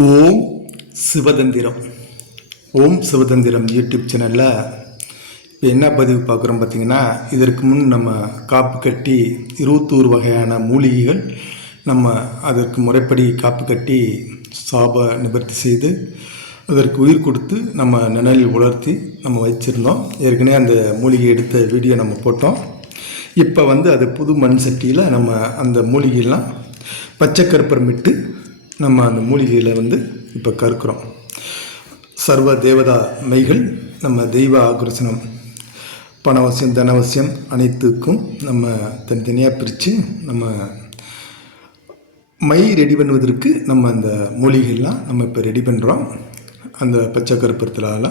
ஓம் சிவதந்திரம். ஓம் சிவதந்திரம் YouTube சேனலில் இப்போ என்ன பதிவு பார்க்குறோம் பார்த்திங்கன்னா, இதற்கு முன் நம்ம காப்பு கட்டி 21 வகையான மூலிகைகள் நம்ம அதற்கு முறைப்படி காப்பு கட்டி சாப நிவர்த்தி செய்து அதற்கு உயிர் கொடுத்து நம்ம நிழலில் உலர்த்தி நம்ம வச்சுருந்தோம். ஏற்கனவே அந்த மூலிகை எடுத்த வீடியோ நம்ம போட்டோம். இப்போ அது புது மண் சட்டியில் நம்ம அந்த மூலிகைலாம் பச்சை கற்பூரமிட்டு நம்ம அந்த மூலிகையில் இப்போ கற்கிறோம். சர்வ தேவதா மைகள், நம்ம தெய்வ ஆக்ரோஷனம், பணவசியம் தனவசியம் அனைத்துக்கும் நம்ம தனித்தனியாக பிரித்து நம்ம மை ரெடி பண்ணுவதற்கு நம்ம அந்த மூலிகைலாம் நம்ம இப்போ ரெடி பண்ணுறோம். அந்த பச்சை கற்பூரத்தினால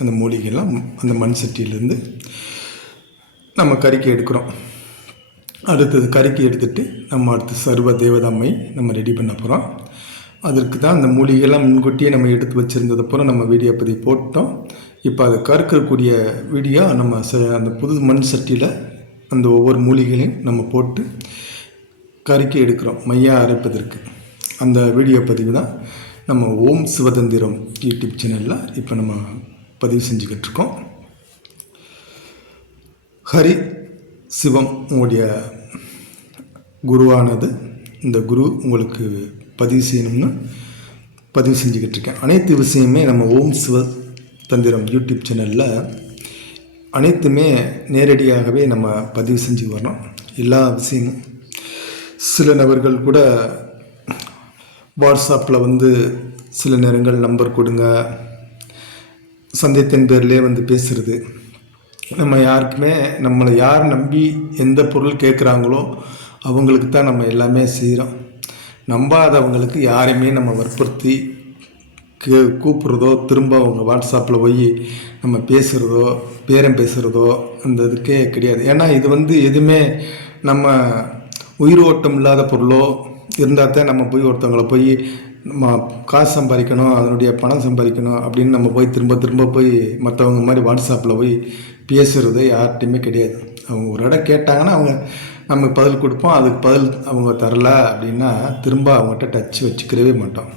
அந்த மூலிகைலாம் அந்த மண் சட்டியிலேருந்து நம்ம கறிக்கு எடுக்கிறோம். அடுத்தது கறிக்கு எடுத்துகிட்டு நம்ம அடுத்து சர்வ தேவதா மை நம்ம ரெடி பண்ண போகிறோம். அதற்கு தான் அந்த மூலிகைலாம் முன்கூட்டியே நம்ம எடுத்து வச்சுருந்ததுக்கப்புறம் நம்ம வீடியோ பதிவு போட்டோம். இப்போ அதை கற்கக்கூடிய வீடியோ நம்ம அந்த புது மண் சட்டியில் அந்த ஒவ்வொரு மூலிகைகளையும் நம்ம போட்டு கறிக்கு எடுக்கிறோம் மையாக அரைப்பதற்கு. அந்த வீடியோ பதிவு தான் நம்ம ஓம் சிவதந்திரம் யூடியூப் சேனலில் இப்போ நம்ம பதிவு செஞ்சுக்கிட்டு இருக்கோம். ஹரி சிவம் உங்களுடைய குருவானது. இந்த குரு உங்களுக்கு பதிவு செய்யணும்னு பதிவு செஞ்சுக்கிட்டு இருக்கேன். அனைத்து விஷயமே நம்ம ஓம் சிவ தந்திரம் யூடியூப் சேனலில் அனைத்துமே நேரடியாகவே நம்ம பதிவு செஞ்சு வரோம். எல்லா விஷயமும் சில நபர்கள் கூட வாட்ஸ்அப்பில் சில நேரங்கள் நம்பர் கொடுங்க, சந்தேகத்தின் பேர்லேயே பேசுகிறது. நம்ம யாருக்குமே நம்மளை யார் நம்பி எந்த பொருள் கேட்குறாங்களோ அவங்களுக்கு தான் நம்ம எல்லாமே செய்கிறோம். நம்பாதவங்களுக்கு யாரையுமே நம்ம வற்புறுத்தி கூப்பிட்றதோ, திரும்ப அவங்க வாட்ஸ்அப்பில் போய் நம்ம பேசுகிறதோ, பேரம் பேசுகிறதோ அந்த இதுக்கே கிடையாது. ஏன்னா இது எதுவுமே நம்ம உயிரோட்டம் இல்லாத பொருளோ இருந்தால் தான் நம்ம போய் ஒருத்தவங்களை போய் நம்ம காசு சம்பாதிக்கணும், அதனுடைய பணம் சம்பாதிக்கணும் அப்படின்னு நம்ம போய் திரும்ப போய் மற்றவங்க மாதிரி வாட்ஸ்அப்பில் போய் பேசுகிறது யார்கிட்டையுமே கிடையாது. அவங்க ஒரு இடம் கேட்டாங்கன்னா அவங்க நமக்கு பதில் கொடுப்போம். அதுக்கு பதில் அவங்க தரல அப்படின்னா திரும்ப அவங்ககிட்ட டச் வச்சுக்கிறவே மாட்டோம்.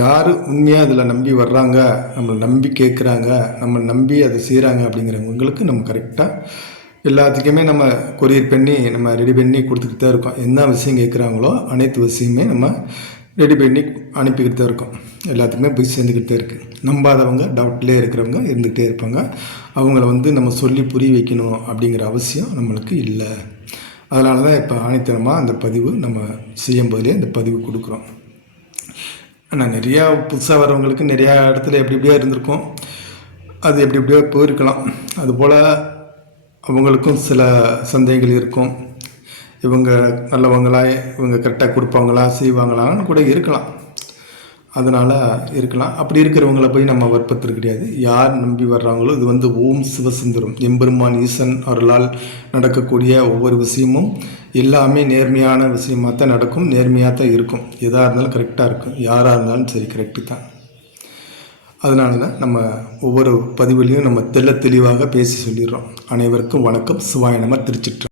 யார் உண்மையாக அதில் நம்பி வர்றாங்க, நம்மளை நம்பி கேட்குறாங்க, நம்ம நம்பி அதை செய்கிறாங்க அப்படிங்கிறவங்களுக்கு நம்ம கரெக்டாக எல்லாத்துக்குமே நம்ம கொரியர் பண்ணி நம்ம ரெடி பண்ணி கொடுத்துக்கிட்டு தான் இருக்கோம். என்ன விஷயம் கேட்குறாங்களோ அனைத்து விஷயமே நம்ம ரெடி பண்ணி அனுப்பிக்கிட்டு தான் இருக்கோம். எல்லாத்துக்குமே போய் சேர்ந்துக்கிட்டே இருக்குது. நம்பாதவங்க டவுட்லேயே இருக்கிறவங்க இருந்துகிட்டே இருப்பாங்க. அவங்கள நம்ம சொல்லி புரிய வைக்கணும் அப்படிங்கிற அவசியம் நம்மளுக்கு இல்லை. அதனால தான் இப்போ ஆணித்தனமாக அந்த பதிவு நம்ம செய்யும் போதே அந்த பதிவு கொடுக்குறோம். ஆனால் நிறையா புதுசாக வரவங்களுக்கு நிறையா இடத்துல எப்படியோ இருந்திருக்கும், அது எப்படியோ போயிருக்கலாம். அதுபோல் அவங்களுக்கும் சில சந்தேகங்கள் இருக்கும். இவங்க நல்லவங்களா, இவங்க கரெக்டாக கொடுப்பாங்களா, செய்வாங்களான்னு கூட இருக்கலாம். அதனால் இருக்கலாம். அப்படி இருக்கிறவங்கள போய் நம்ம வற்புறுத்தல் கிடையாது. யார் நம்பி வர்றாங்களோ இது ஓம் சிவசுந்தரம் எம்பெருமான் ஈசன் அவர்களால் நடக்கக்கூடிய ஒவ்வொரு விஷயமும் எல்லாமே நேர்மையான விஷயமாக தான் நடக்கும், நேர்மையாக தான் இருக்கும். எதாக இருந்தாலும் கரெக்டாக இருக்கும். யாராக இருந்தாலும் சரி, கரெக்டு தான். அதனால தான் நம்ம ஒவ்வொரு பதிவுலையும் நம்ம தெளிவாக பேசி சொல்லிடுறோம். அனைவருக்கும் வணக்கம். சிவாய நம. திருச்சிற்றம்பலம்.